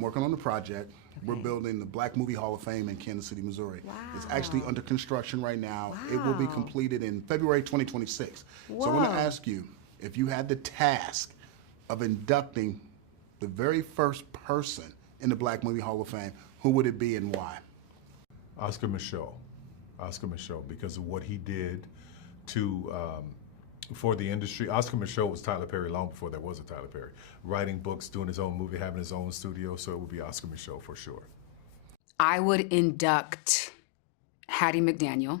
I'm working on the project. We're building the Black Movie Hall of Fame in Kansas City, Missouri. Wow. It's actually under construction right now. Wow. It will be completed in February 2026. Whoa. So I want to ask you, if you had the task of inducting the very first person in the Black Movie Hall of Fame, who would it be and why? Oscar Micheaux. Oscar Micheaux, because of what he did to for the industry. Oscar Micheaux was Tyler Perry long before there was a Tyler Perry. Writing books, doing his own movie, having his own studio, so it would be Oscar Micheaux for sure. I would induct Hattie McDaniel,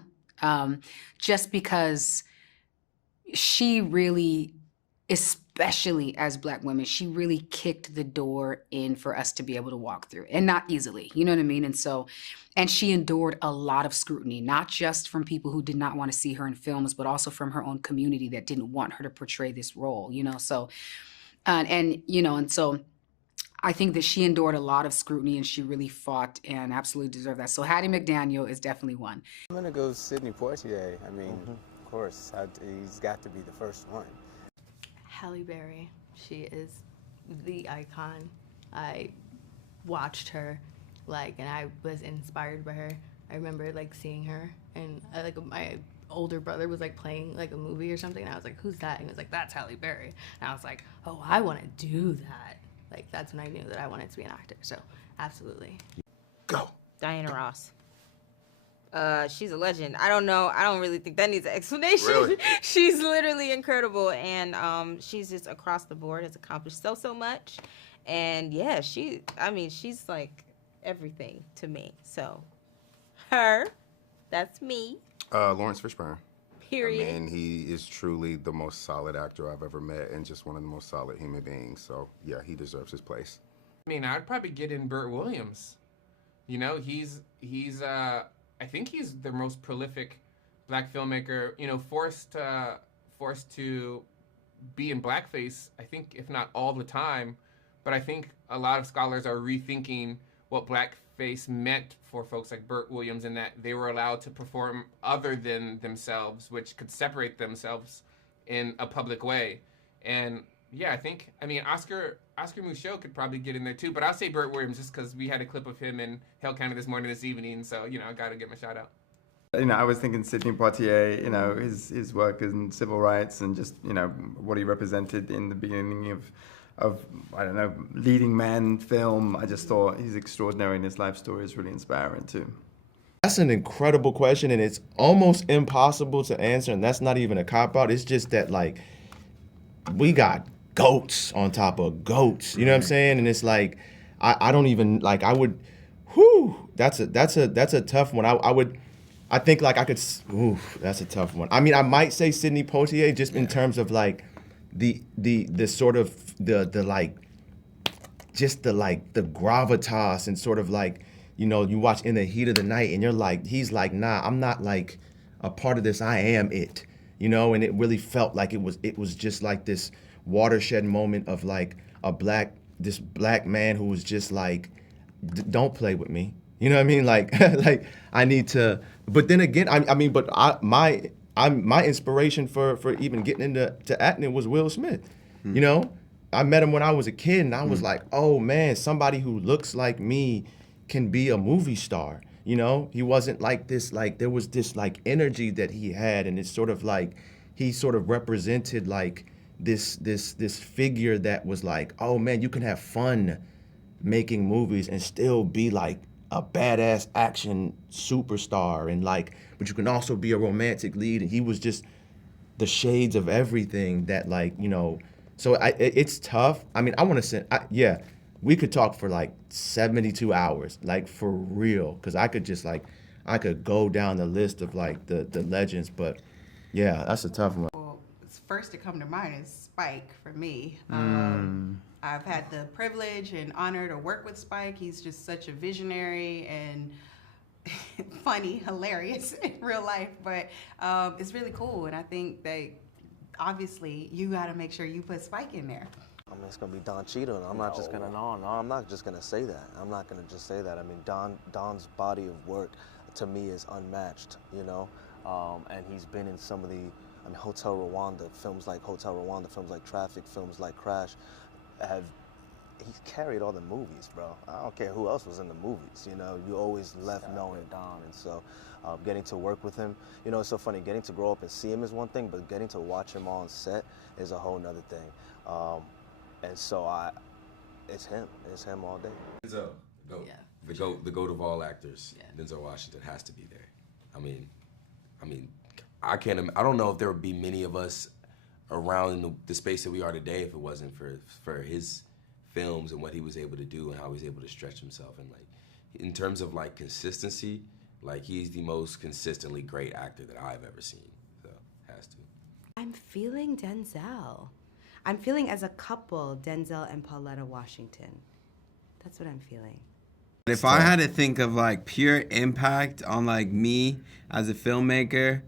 just because she really, especially as Black women, she really kicked the door in for us to be able to walk through, and not easily, you know what I mean? And she endured a lot of scrutiny, not just from people who did not want to see her in films, but also from her own community that didn't want her to portray this role, you know? So, and so I think that she endured a lot of scrutiny, and she really fought and absolutely deserved that. So Hattie McDaniel is definitely one. I'm gonna go Sidney Poitier. I mean, of course, he's got to be the first one. Halle Berry. She is the icon. I watched her, and I was inspired by her. I remember, seeing her, and my older brother was, playing, a movie or something, and I was like, who's that? And he was like, that's Halle Berry. And I was like, oh, I want to do that. That's when I knew that I wanted to be an actor, so absolutely. Go. Diana Ross. She's a legend. I don't know. I don't really think that needs an explanation. Really? She's literally incredible, and she's just across the board has accomplished so much. And yeah, she's everything to me. So her, that's me. Lawrence Fishburne. Period. I mean, he is truly the most solid actor I've ever met and just one of the most solid human beings. So yeah, he deserves his place. I mean, I'd probably get in Burt Williams. You know, he's I think he's the most prolific Black filmmaker, you know, forced to be in blackface, I think, if not all the time. But I think a lot of scholars are rethinking what blackface meant for folks like Burt Williams, in that they were allowed to perform other than themselves, which could separate themselves in a public way. And yeah, I mean, Oscar Micheaux could probably get in there too, but I'll say Burt Williams just because we had a clip of him in Hell County this evening, so, you know, I gotta give him a shout out. You know, I was thinking Sidney Poitier, you know, his work in civil rights and just, you know, what he represented in the beginning of I don't know, leading man film. I just thought he's extraordinary, and his life story is really inspiring too. That's an incredible question, and it's almost impossible to answer, and that's not even a cop-out. It's just that, we got goats on top of goats, you know what I'm saying? And it's I don't even, I would, that's a tough one. I think I could, that's a tough one. I mean, I might say Sidney Poitier just in terms of the sort of the gravitas and sort of you know, you watch In the Heat of the Night and you're he's nah, I'm not a part of this, I am it, you know? And it really felt like it was just this watershed moment of this black man who was just don't play with me. You know what I mean? I need to, but then again, my inspiration for even getting into acting was Will Smith. You know, I met him when I was a kid, and I was like, oh man, somebody who looks like me can be a movie star. You know, he wasn't this, there was this energy that he had, and it's sort of he sort of represented this figure that was oh man, you can have fun making movies and still be a badass action superstar, and but you can also be a romantic lead, and he was just the shades of everything that you know. So it's tough. I mean, I want to say, yeah, we could talk for 72 hours, for real, because I could just I could go down the list of the legends, but yeah, that's a tough one. Well, first to come to mind is Spike for me. I've had the privilege and honor to work with Spike. He's just such a visionary and funny, hilarious in real life, but it's really cool. And I think that obviously you got to make sure you put Spike in there. I mean, it's gonna be Don Cheadle, and I'm not just gonna I'm not just gonna say that. I'm not gonna just say that. I mean, Don's body of work to me is unmatched, you know, and he's been in some of the Hotel Rwanda, films like Hotel Rwanda, films like Traffic, films like Crash, have carried all the movies, bro. I don't care who else was in the movies. You know, you always left knowing Don, and so getting to work with him, you know, it's so funny. Getting to grow up and see him is one thing, but getting to watch him on set is a whole nother thing. And so it's him all day. Denzel, Yeah. the goat of all actors. Yeah. Denzel Washington has to be there. I mean, I don't know if there would be many of us around in the space that we are today if it wasn't for his films and what he was able to do and how he was able to stretch himself. And like, in terms of like consistency, like he's the most consistently great actor that I've ever seen. So has to. I'm feeling Denzel. I'm feeling as a couple, Denzel and Pauletta Washington. That's what I'm feeling. If I had to think of like pure impact on like me as a filmmaker,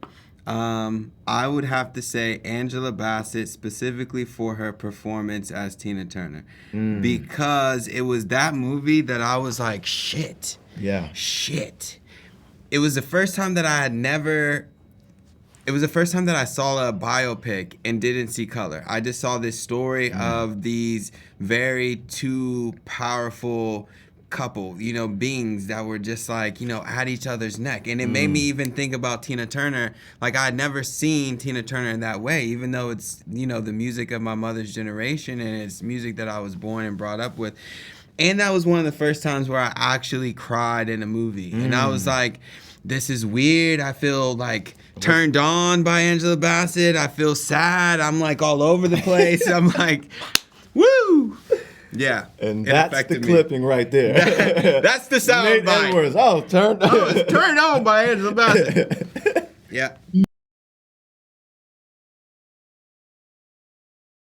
I would have to say Angela Bassett, specifically for her performance as Tina Turner, because it was that movie that I was like, shit. It was the first time that I saw a biopic and didn't see color. I just saw this story of these very two powerful couple, you know, beings that were just like, you know, at each other's neck. And it made me even think about Tina Turner. Like, I had never seen Tina Turner in that way, even though it's, you know, the music of my mother's generation and it's music that I was born and brought up with. And that was one of the first times where I actually cried in a movie. And I was like, this is weird. I feel like turned on by Angela Bassett. I feel sad. I'm like all over the place. I'm like, woo! Yeah. And that's the clipping right there. That's the sound bite. Edwards. Oh, turned on by Angela Bassett. Yeah.